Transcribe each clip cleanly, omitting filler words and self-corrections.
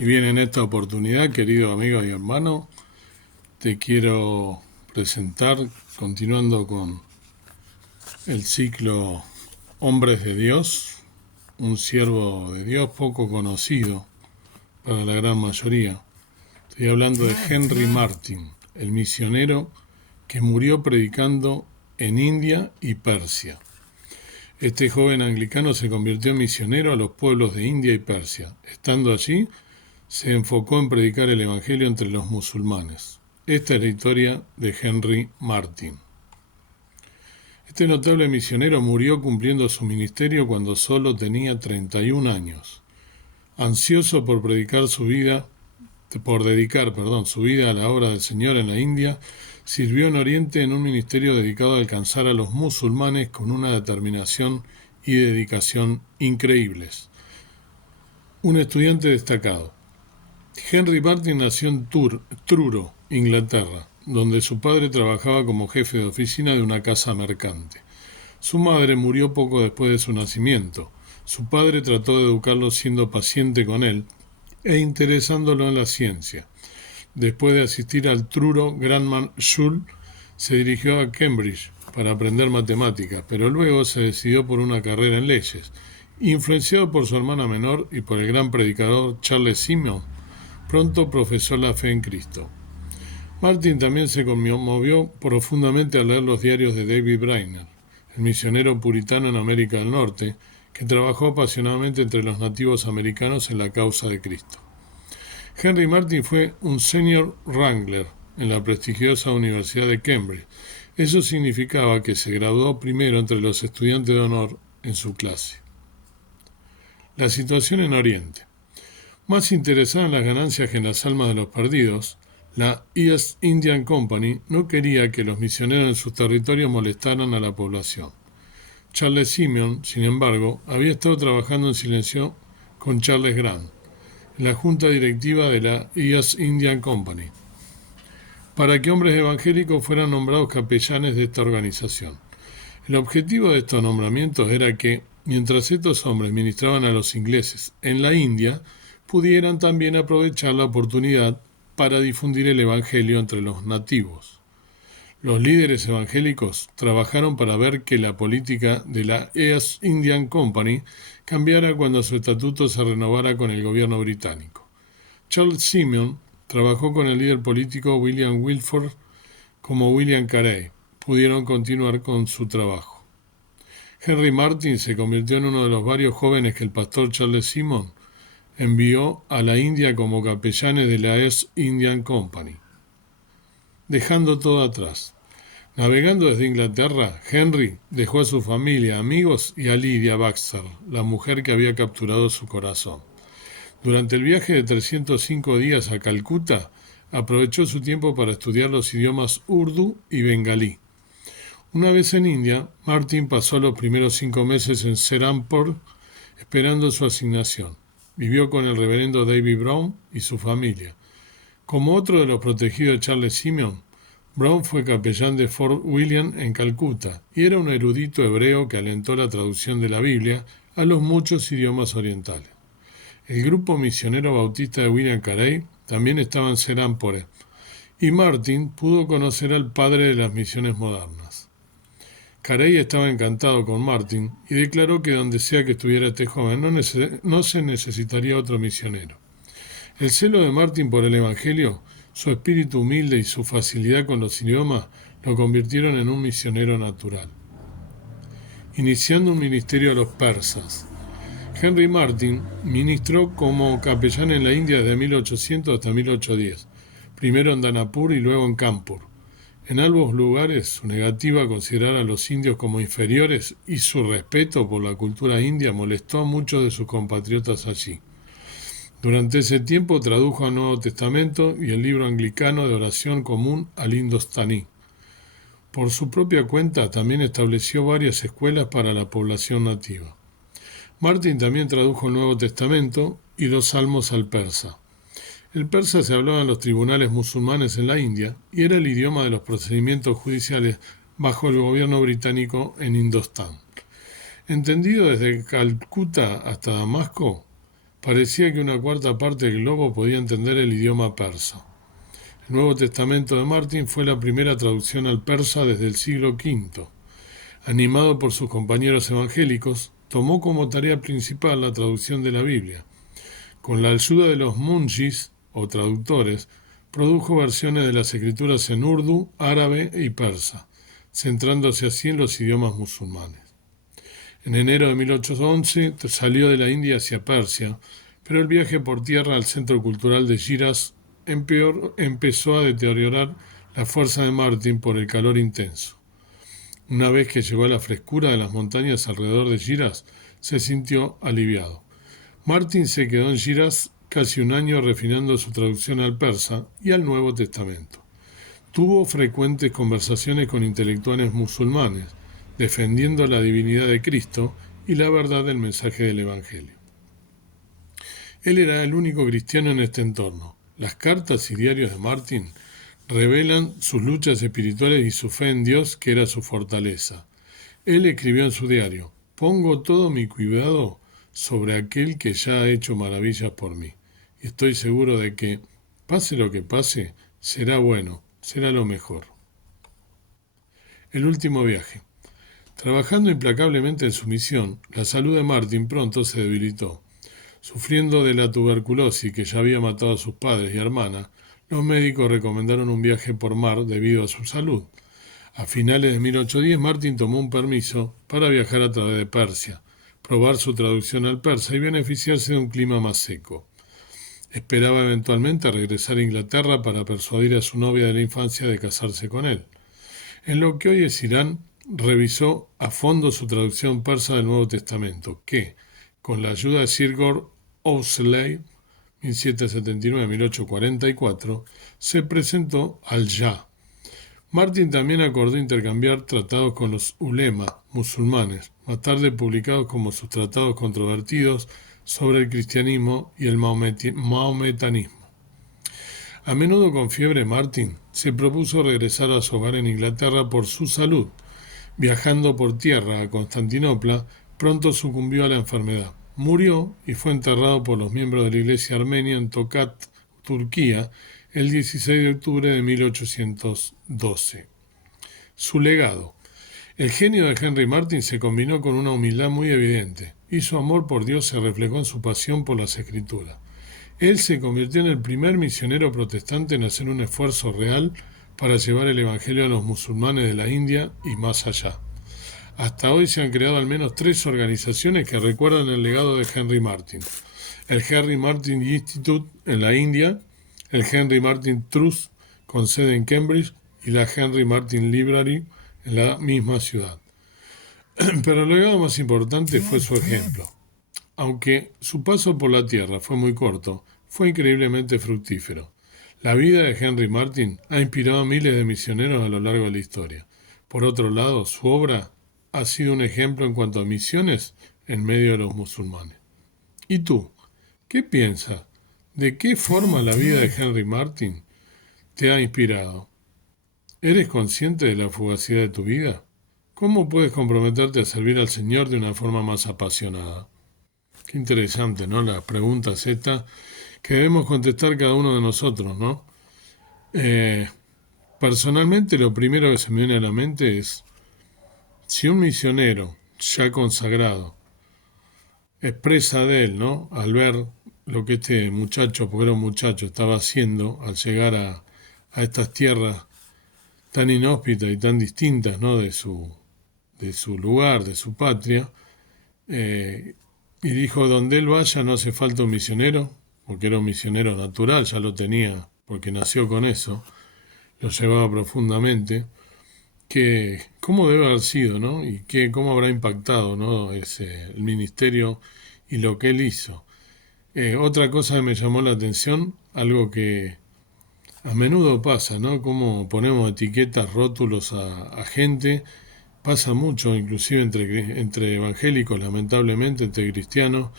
Y bien, en esta oportunidad, querido amigo y hermano, te quiero presentar, continuando con el ciclo Hombres de Dios, un siervo de Dios poco conocido para la gran mayoría. Estoy hablando de Henry Martyn, el misionero que murió predicando en India y Persia. Este joven anglicano se convirtió en misionero a los pueblos de India y Persia. Estando allí, se enfocó en predicar el Evangelio entre los musulmanes. Esta es la historia de Henry Martyn. Este notable misionero murió cumpliendo su ministerio cuando solo tenía 31 años. Ansioso por dedicar su vida a la obra del Señor en la India, sirvió en Oriente en un ministerio dedicado a alcanzar a los musulmanes con una determinación y dedicación increíbles. Un estudiante destacado. Henry Martyn nació en Truro, Inglaterra, donde su padre trabajaba como jefe de oficina de una casa mercante. Su madre murió poco después de su nacimiento. Su padre trató de educarlo siendo paciente con él e interesándolo en la ciencia. Después de asistir al Truro Grammar School, se dirigió a Cambridge para aprender matemáticas, pero luego se decidió por una carrera en leyes. Influenciado por su hermana menor y por el gran predicador Charles Simeon, pronto profesó la fe en Cristo. Martyn también se conmovió profundamente al leer los diarios de David Brainerd, el misionero puritano en América del Norte, que trabajó apasionadamente entre los nativos americanos en la causa de Cristo. Henry Martyn fue un senior wrangler en la prestigiosa Universidad de Cambridge. Eso significaba que se graduó primero entre los estudiantes de honor en su clase. La situación en Oriente. Más interesada en las ganancias que en las almas de los perdidos, la East Indian Company no quería que los misioneros en sus territorios molestaran a la población. Charles Simeon, sin embargo, había estado trabajando en silencio con Charles Grant, en la junta directiva de la East Indian Company, para que hombres evangélicos fueran nombrados capellanes de esta organización. El objetivo de estos nombramientos era que, mientras estos hombres ministraban a los ingleses en la India, pudieran también aprovechar la oportunidad para difundir el Evangelio entre los nativos. Los líderes evangélicos trabajaron para ver que la política de la East Indian Company cambiara cuando su estatuto se renovara con el gobierno británico. Charles Simeon trabajó con el líder político William Wilford como William Carey. Pudieron continuar con su trabajo. Henry Martyn se convirtió en uno de los varios jóvenes que el pastor Charles Simeon envió a la India como capellanes de la East Indian Company. Dejando todo atrás. Navegando desde Inglaterra, Henry dejó a su familia, amigos y a Lydia Baxter, la mujer que había capturado su corazón. Durante el viaje de 305 días a Calcuta, aprovechó su tiempo para estudiar los idiomas urdu y bengalí. Una vez en India, Martyn pasó los primeros 5 meses en Serampore esperando su asignación. Vivió con el reverendo David Brown y su familia. Como otro de los protegidos de Charles Simeon, Brown fue capellán de Fort William en Calcuta y era un erudito hebreo que alentó la traducción de la Biblia a los muchos idiomas orientales. El grupo misionero bautista de William Carey también estaba en Serampore y Martyn pudo conocer al padre de las misiones modernas. Carey estaba encantado con Martyn y declaró que donde sea que estuviera este joven no se necesitaría otro misionero. El celo de Martyn por el Evangelio, su espíritu humilde y su facilidad con los idiomas lo convirtieron en un misionero natural. Iniciando un ministerio a los persas. Henry Martyn ministró como capellán en la India desde 1800 hasta 1810, primero en Danapur y luego en Kanpur. En ambos lugares, su negativa a considerar a los indios como inferiores y su respeto por la cultura india molestó a muchos de sus compatriotas allí. Durante ese tiempo tradujo el Nuevo Testamento y el libro anglicano de oración común al indostaní. Por su propia cuenta también estableció varias escuelas para la población nativa. Martyn también tradujo el Nuevo Testamento y los Salmos al persa. El persa se hablaba en los tribunales musulmanes en la India y era el idioma de los procedimientos judiciales bajo el gobierno británico en Indostán. Entendido desde Calcuta hasta Damasco, Parecía que una cuarta parte del globo podía entender el idioma persa. El Nuevo Testamento de Martin fue la primera traducción al persa desde el siglo V. Animado por sus compañeros evangélicos, tomó como tarea principal la traducción de la Biblia. Con la ayuda de los munjis, o traductores, produjo versiones de las escrituras en urdu, árabe y persa, centrándose así en los idiomas musulmanes. En enero de 1811 salió de la India hacia Persia, pero el viaje por tierra al centro cultural de Shiraz empezó a deteriorar la fuerza de Martin por el calor intenso. Una vez que llegó a la frescura de las montañas alrededor de Shiraz, se sintió aliviado. Martin se quedó en Shiraz casi un año refinando su traducción al persa y al Nuevo Testamento. Tuvo frecuentes conversaciones con intelectuales musulmanes, defendiendo la divinidad de Cristo y la verdad del mensaje del Evangelio. Él era el único cristiano en este entorno. Las cartas y diarios de Martin revelan sus luchas espirituales y su fe en Dios, que era su fortaleza. Él escribió en su diario: «Pongo todo mi cuidado sobre aquel que ya ha hecho maravillas por mí. Y estoy seguro de que, pase lo que pase, será bueno, será lo mejor». El último viaje. Trabajando implacablemente en su misión, la salud de Martin pronto se debilitó. Sufriendo de la tuberculosis que ya había matado a sus padres y hermana, los médicos recomendaron un viaje por mar debido a su salud. A finales de 1810, Martin tomó un permiso para viajar a través de Persia, probar su traducción al persa y beneficiarse de un clima más seco. Esperaba eventualmente regresar a Inglaterra para persuadir a su novia de la infancia de casarse con él. En lo que hoy es Irán, revisó a fondo su traducción persa del Nuevo Testamento, que, con la ayuda de Sir George Ouseley, 1779-1844, se presentó al Shah. Martin también acordó intercambiar tratados con los ulema musulmanes, más tarde publicados como sus tratados controvertidos sobre el cristianismo y el maometanismo. A menudo con fiebre, Martin se propuso regresar a su hogar en Inglaterra por su salud. Viajando por tierra a Constantinopla, pronto sucumbió a la enfermedad. Murió y fue enterrado por los miembros de la iglesia armenia en Tokat, Turquía, el 16 de octubre de 1812. Su legado. El genio de Henry Martin se combinó con una humildad muy evidente, y su amor por Dios se reflejó en su pasión por las Escrituras. Él se convirtió en el primer misionero protestante en hacer un esfuerzo real para llevar el Evangelio a los musulmanes de la India y más allá. Hasta hoy se han creado al menos 3 organizaciones que recuerdan el legado de Henry Martin. El Henry Martin Institute en la India, el Henry Martin Trust con sede en Cambridge y la Henry Martin Library en la misma ciudad. Pero el legado más importante fue su ejemplo. Aunque su paso por la tierra fue muy corto, fue increíblemente fructífero. La vida de Henry Martin ha inspirado a miles de misioneros a lo largo de la historia. Por otro lado, su obra ha sido un ejemplo en cuanto a misiones en medio de los musulmanes. ¿Y tú? ¿Qué piensas? ¿De qué forma la vida de Henry Martin te ha inspirado? ¿Eres consciente de la fugacidad de tu vida? ¿Cómo puedes comprometerte a servir al Señor de una forma más apasionada? Qué interesante, ¿no? Las preguntas estas que debemos contestar cada uno de nosotros, ¿no? Personalmente, lo primero que se me viene a la mente es, si un misionero ya consagrado expresa de él, ¿no? Al ver lo que este muchacho, porque era un muchacho, estaba haciendo al llegar a estas tierras tan inhóspitas y tan distintas, ¿no? de su lugar, de su patria, y dijo: donde él vaya no hace falta un misionero, porque era un misionero natural, ya lo tenía, porque nació con eso, lo llevaba profundamente, que cómo debe haber sido, ¿no? Y cómo habrá impactado, ¿no? El ministerio y lo que él hizo. Otra cosa que me llamó la atención, algo que a menudo pasa, ¿no? Cómo ponemos etiquetas, rótulos a gente. Pasa mucho, inclusive entre evangélicos, lamentablemente, entre cristianos,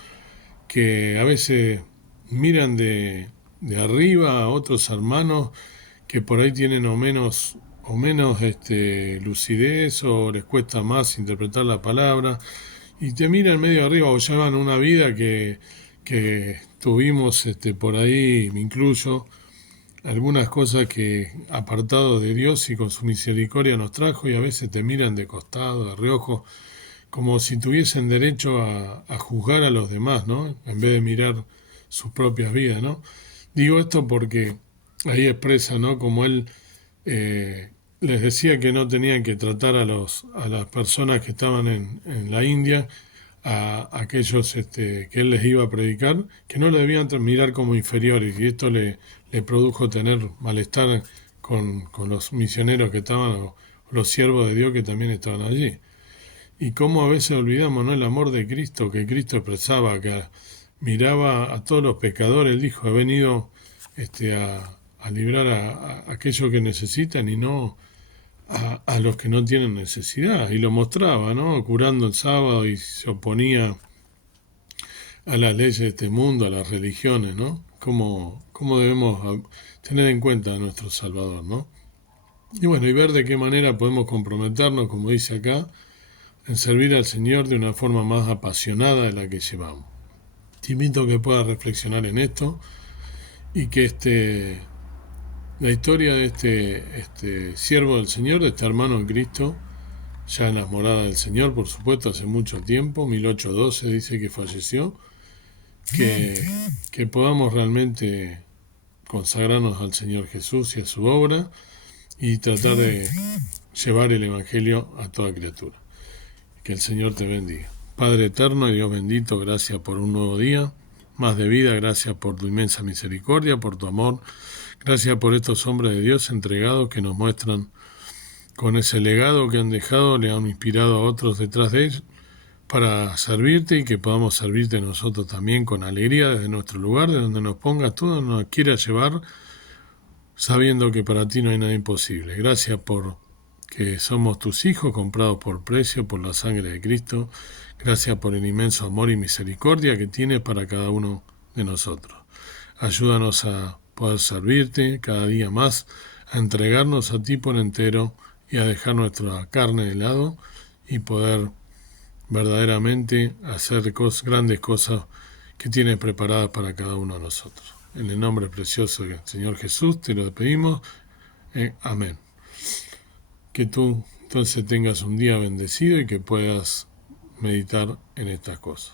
que a veces miran de arriba a otros hermanos que por ahí tienen o menos lucidez, o les cuesta más interpretar la palabra, y te miran medio arriba o llevan una vida que que tuvimos por ahí, me incluyo, algunas cosas que apartados de Dios y con su misericordia nos trajo y a veces te miran de costado, de reojo, como si tuviesen derecho a juzgar a los demás, ¿no? En vez de mirar sus propias vidas, ¿no? Digo esto porque ahí expresa, ¿no? Como él les decía que no tenían que tratar a las personas que estaban en la India, a aquellos que él les iba a predicar, que no le debían mirar como inferiores, y esto le produjo tener malestar con los misioneros que estaban, o los siervos de Dios que también estaban allí. Y cómo a veces olvidamos, ¿no?, el amor de Cristo, que Cristo expresaba, que miraba a todos los pecadores. Él dijo, he venido a librar a aquellos que necesitan y no a los que no tienen necesidad. Y lo mostraba, ¿no?, curando el sábado, y se oponía a las leyes de este mundo, a las religiones, ¿no? Cómo debemos tener en cuenta a nuestro Salvador, ¿no? Y bueno, y ver de qué manera podemos comprometernos, como dice acá, en servir al Señor de una forma más apasionada de la que llevamos. Te invito a que puedas reflexionar en esto y que la historia de este siervo del Señor, de este hermano en Cristo, ya en las moradas del Señor, por supuesto, hace mucho tiempo, 1812 dice que falleció, que, que podamos realmente consagrarnos al Señor Jesús y a su obra y tratar de llevar el Evangelio a toda criatura. Que el Señor te bendiga. Padre eterno y Dios bendito, gracias por un nuevo día, más de vida, gracias por tu inmensa misericordia, por tu amor, gracias por estos hombres de Dios entregados que nos muestran con ese legado que han dejado, le han inspirado a otros detrás de ellos para servirte y que podamos servirte nosotros también con alegría desde nuestro lugar, de donde nos pongas tú, donde nos quieras llevar, sabiendo que para ti no hay nada imposible. Gracias por que somos tus hijos, comprados por precio, por la sangre de Cristo. Gracias por el inmenso amor y misericordia que tienes para cada uno de nosotros. Ayúdanos a poder servirte cada día más, a entregarnos a ti por entero y a dejar nuestra carne de lado y poder verdaderamente hacer grandes cosas que tienes preparadas para cada uno de nosotros. En el nombre precioso del Señor Jesús te lo pedimos. Amén. Que tú entonces tengas un día bendecido y que puedas meditar en estas cosas.